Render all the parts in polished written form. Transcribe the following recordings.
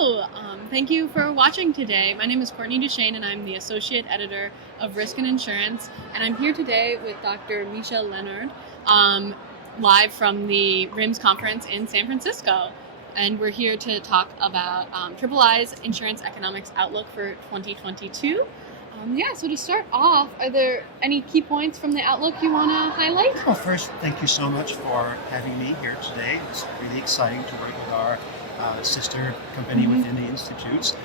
Hello. Thank you for watching today. My name is Courtney and I'm the Associate Editor of Risk and Insurance. And I'm here today with Dr. Michel Leonard, live from the RIMS conference in San Francisco. And we're here to talk about Triple I's Insurance Economics Outlook for 2022. So to start off, are there any key points from the Outlook you want to highlight? Well, first, thank you so much for having me here today. It's really exciting to work with our sister company within the institutes.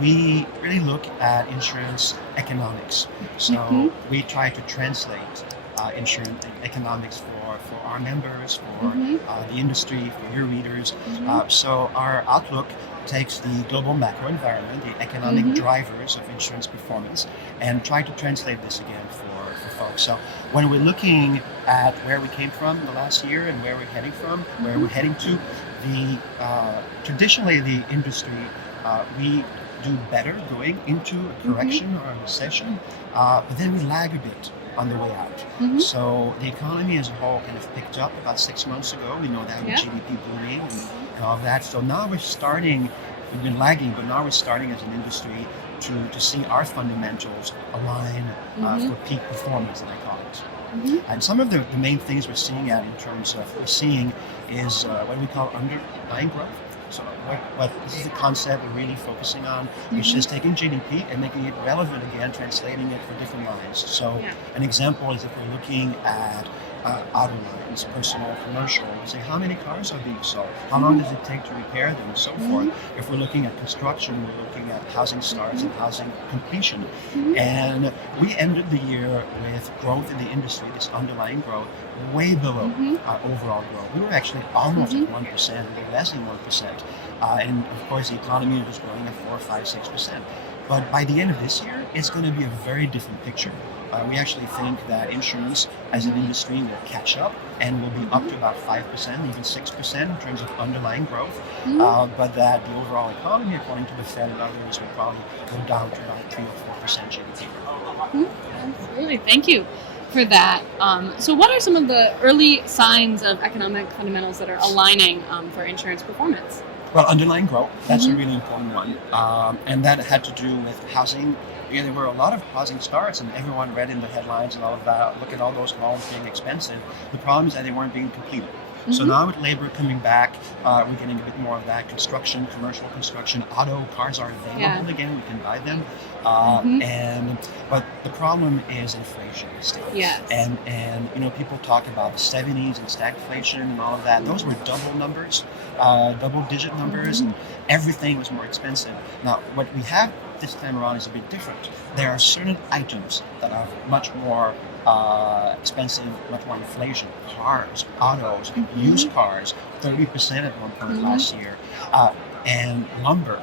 We really look at insurance economics. So we try to translate insurance economics for our members, for the industry, for your readers. So our outlook takes the global macro environment, the economic drivers of insurance performance, and try to translate this again for folks. So when we're looking at where we came from in the last year and where we're heading from, where we're heading to, traditionally the industry, we do better going into a correction or a recession, but then we lag a bit on the way out. So the economy as a whole kind of picked up about 6 months ago. We know that with GDP booming and all of that. So now we've been lagging, but now we're starting as an industry to see our fundamentals align for peak performance, as I call it. And some of the main things we're seeing is what we call underlying growth. So this is the concept we're really focusing on, which is taking GDP and making it relevant again, translating it for different lines. So an example is if we're looking at auto lines, personal, commercial, we say how many cars are being sold, how long does it take to repair them, and so forth. If we're looking at construction, we're looking at housing starts and housing completion. And we ended the year with growth in the industry, this underlying growth, way below our overall growth. We were actually almost at 1%, a little less than 1%. And of course, the economy was growing at 4, 5, 6%. But by the end of this year, it's going to be a very different picture. We actually think that insurance as an industry will catch up and will be up to about 5%, even 6% in terms of underlying growth. But that the overall economy, according to the Fed and others, will probably go down to about 3 or 4% GDP. Absolutely. Thank you for that. So what are some of the early signs of economic fundamentals that are aligning for insurance performance? Well, underlying growth, that's a really important one. And that had to do with housing. There were a lot of housing starts, and everyone read in the headlines and all of that, look at all those homes being expensive. The problem is that they weren't being completed. So now with labor coming back, we're getting a bit more of that construction, commercial construction, auto cars are available again, we can buy them. But the problem is inflation still. And people talk about the 70s and stagflation and all of that. Those were double digit numbers, and everything was more expensive. Now, what we have this time around is a bit different. There are certain items that are much more expensive, much more inflation. Cars, autos, used cars, 30% at one point last year, and lumber.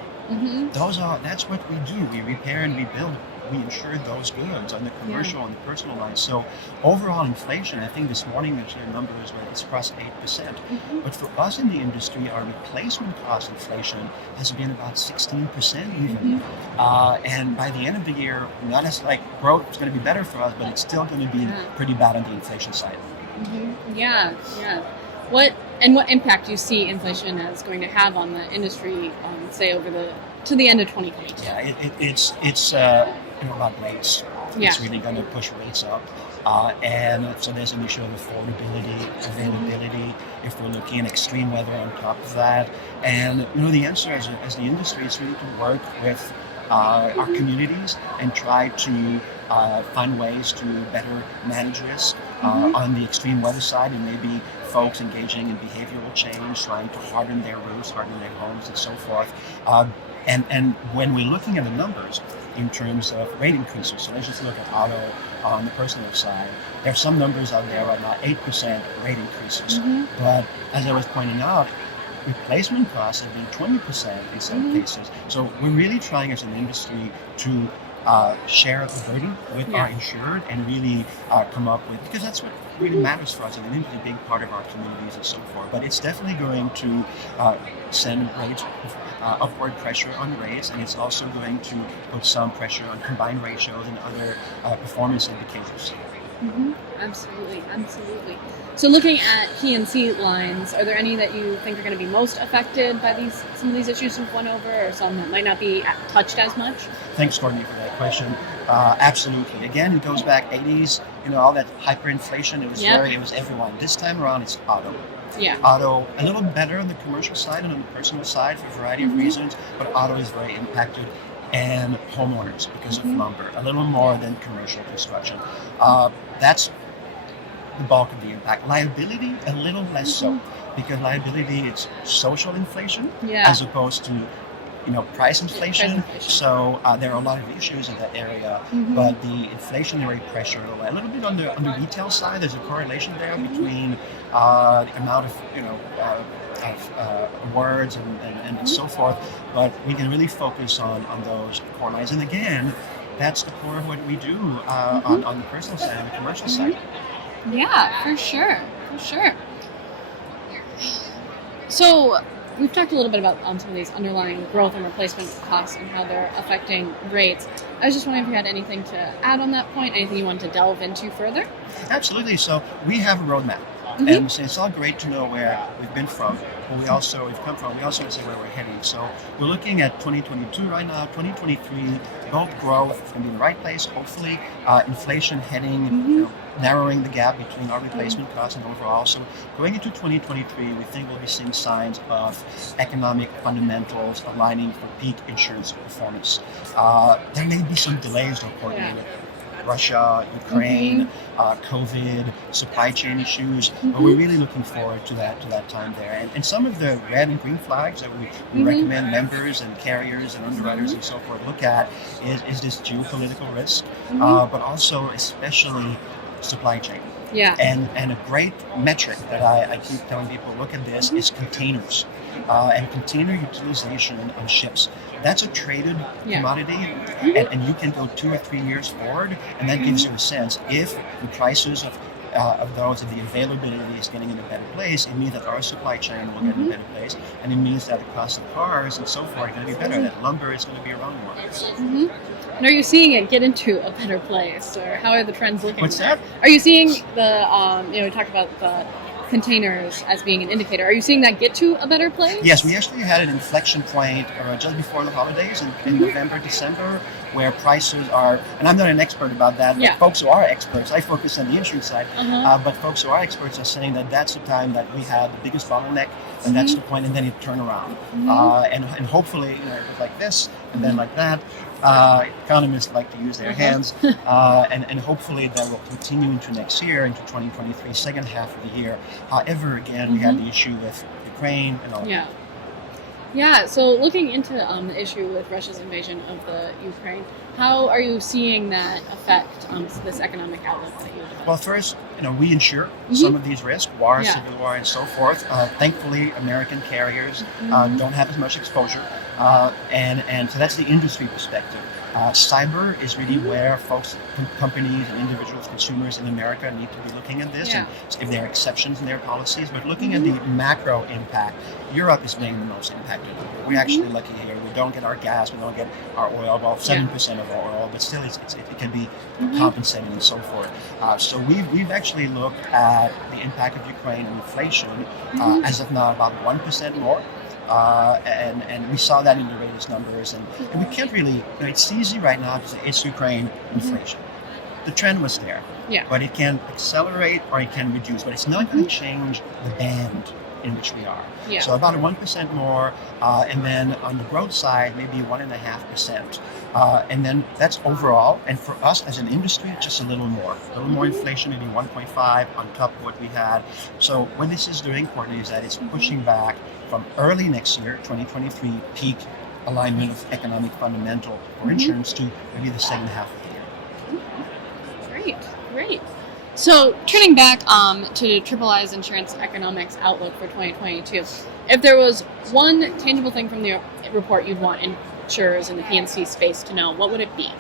That's what we do. We repair and rebuild. We insure those goods on the commercial and the personal line. So overall inflation, I think this morning the numbers were it's across 8%. But for us in the industry, our replacement cost inflation has been about 16% even. And by the end of the year, not as like growth is going to be better for us, but it's still going to be pretty bad on the inflation side. What impact do you see inflation as going to have on the industry, say to the end of 2022? It's about rates. It's really going to push rates up. And so there's an issue of affordability, availability, if we're looking at extreme weather on top of that. And the answer as the industry is really to work with our communities and try to find ways to better manage risk on the extreme weather side, and maybe folks engaging in behavioral change, trying to harden their roofs, harden their homes, and so forth. And when we're looking at the numbers in terms of rate increases, so let's just look at auto on the personal side. There are some numbers out there right now, 8% rate increases. But as I was pointing out, replacement costs have been 20% in some cases. So we're really trying as an industry to share the burden with our insured and really come up with, because that's what really matters for us, and it is a big part of our communities and so forth. But it's definitely going to send rates, upward pressure on rates, and it's also going to put some pressure on combined ratios and other performance indicators. Absolutely, absolutely. So looking at P&C lines, are there any that you think are going to be most affected by some of these issues we've went over, or some that might not be touched as much? Thanks, Courtney, for that question. Absolutely. Again, it goes back 80s, all that hyperinflation. It was everyone. This time around, it's auto. Yeah. Auto, a little better on the commercial side and on the personal side for a variety of reasons, but auto is very impacted. And homeowners because of lumber, a little more than commercial construction. That's the bulk of the impact. Liability, a little less so, because liability, it's social inflation as opposed to price inflation. So there are a lot of issues in that area, but the inflationary pressure, a little bit on the retail side, there's a correlation there between the amount of words and so forth. But we can really focus on those core lines. And again, that's the core of what we do on the personal side and the commercial side. Yeah, for sure, for sure. So we've talked a little bit about some of these underlying growth and replacement costs and how they're affecting rates. I was just wondering if you had anything to add on that point, anything you wanted to delve into further? Absolutely. So we have a roadmap. And it's all great to know where we've been from, but we've come from. We also want to say where we're heading. So we're looking at 2022 right now, 2023, both growth in the right place, hopefully, inflation heading, narrowing the gap between our replacement costs and overall. So going into 2023, we think we'll be seeing signs of economic fundamentals aligning for peak insurance performance. There may be some delays, though, Courtney. Russia, Ukraine, COVID, supply chain issues. But we're really looking forward to that time there. And some of the red and green flags that we recommend members and carriers and underwriters and so forth look at is this geopolitical risk, but also especially supply chain. Yeah. And a great metric that I keep telling people, look at this, is containers and container utilization on ships. That's a traded commodity, and you can go 2 or 3 years forward, and that gives you a sense. If the prices of those, if the availability is getting in a better place, it means that our supply chain will get in a better place, and it means that the cost of cars and so forth are going to be better, that lumber is going to be around more. And are you seeing it get into a better place, or how are the trends looking? What's that? Are you seeing we talked about the containers as being an indicator. Are you seeing that get to a better place? Yes, we actually had an inflection point just before the holidays in November, December, where prices are, and I'm not an expert about that, but folks who are experts, I focus on the insurance side, but folks who are experts are saying that that's the time that we had the biggest bottleneck, and that's the point, and then it turned around. And hopefully, it was like this, and then like that. Economists like to use their hands, and hopefully that will continue into next year, into 2023, second half of the year. However, again, we had the issue with Ukraine and all that. Yeah, so looking into the issue with Russia's invasion of the Ukraine, how are you seeing that affect this economic outlook that you have? Well, first, we insure some of these risks, war, civil war, and so forth. Thankfully, American carriers don't have as much exposure, and so that's the industry perspective. Cyber is really where folks, companies and individuals, consumers in America need to be looking at this, and if there are exceptions in their policies. But looking at the macro impact, Europe is being the most impacted. We're actually lucky here. We don't get our gas, we don't get our oil, well, 7% of our oil, but still it can be compensated and so forth. So we've actually looked at the impact of Ukraine and inflation as of now about 1% more. And we saw that in the latest numbers, and we can't really, it's easy right now to say it's Ukraine inflation. The trend was there, but it can accelerate or it can reduce, but it's not going to change the band in which we are. So about 1% more, and then on the growth side, maybe 1.5%. And then that's overall, and for us as an industry, just a little more inflation, maybe 1.5 on top of what we had. So what this is doing, Courtney, is that it's pushing back from early next year, 2023, peak alignment of economic fundamental for insurance to maybe the second half of the year. Great. So turning back to Triple I's insurance economics outlook for 2022, if there was one tangible thing from the report you'd want insurers in the P&C space to know, what would it be?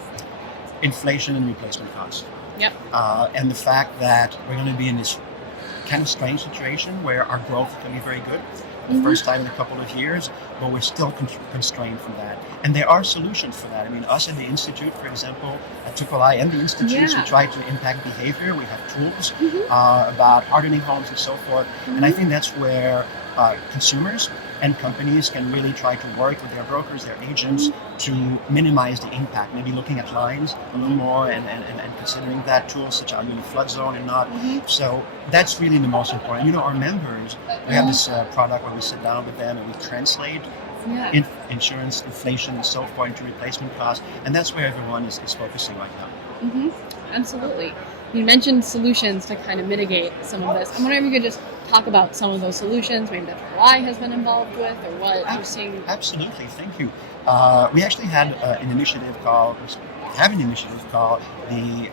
Inflation and replacement costs. Yep. And the fact that we're going to be in this kind of strange situation where our growth can be very good, the first time in a couple of years, but we're still constrained from that. And there are solutions for that. I mean, us at the Institute, for example, at Triple I and the Institutes, we try to impact behavior. We have tools about hardening homes and so forth. And I think that's where consumers and companies can really try to work with their brokers, their agents, to minimize the impact. Maybe looking at lines a little more and considering that tools such as the flood zone and not. So that's really the most important. You know, our members, we have this product where we sit down with them and we translate insurance, inflation, and so forth into replacement costs, and that's where everyone is focusing right now. Absolutely. You mentioned solutions to kind of mitigate some of this. I'm wondering if you could just talk about some of those solutions, maybe that Y has been involved with, or what you're seeing. Absolutely, thank you. We actually had an initiative called the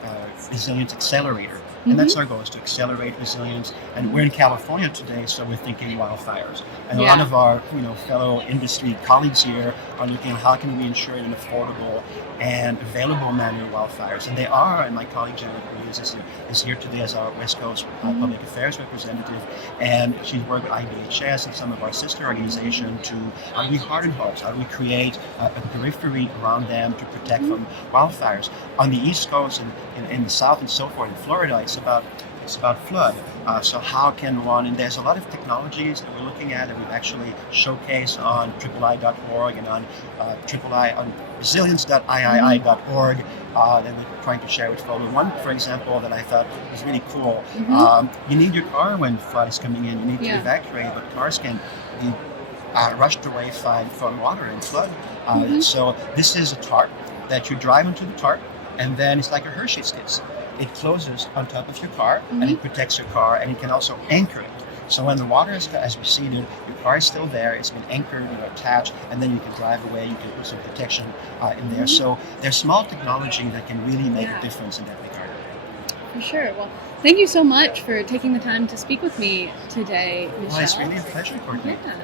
Resilience Accelerator. And that's our goal, is to accelerate resilience. And we're in California today, so we're thinking wildfires. And a lot of our fellow industry colleagues here are looking at how can we ensure in an affordable and available manner wildfires. And they are, and my colleague Janet Ruiz is here today as our West Coast Public Affairs representative. And she's worked with IBHS and some of our sister organizations to how do we harden homes, how do we create a periphery around them to protect from wildfires. On the East Coast and in the South and so forth, in Florida, it's about flood. So how can one, and there's a lot of technologies that we're looking at that we've actually showcased on triplei.org and on on resilience.iii.org that we're trying to share with folks. One, for example, that I thought was really cool, you need your car when flood is coming in, you need to evacuate, but cars can be rushed away from water and flood. So this is a tarp that you drive onto the tarp, and then it's like a Hershey's kiss. It closes on top of your car and it protects your car, and it can also anchor it. So when the water has receded, your car is still there, it's been anchored, attached, and then you can drive away, you can put some protection in there. So there's small technology that can really make a difference in that regard. For sure. Well, thank you so much for taking the time to speak with me today, Michel. Well, it's really a pleasure, Courtney. Yeah.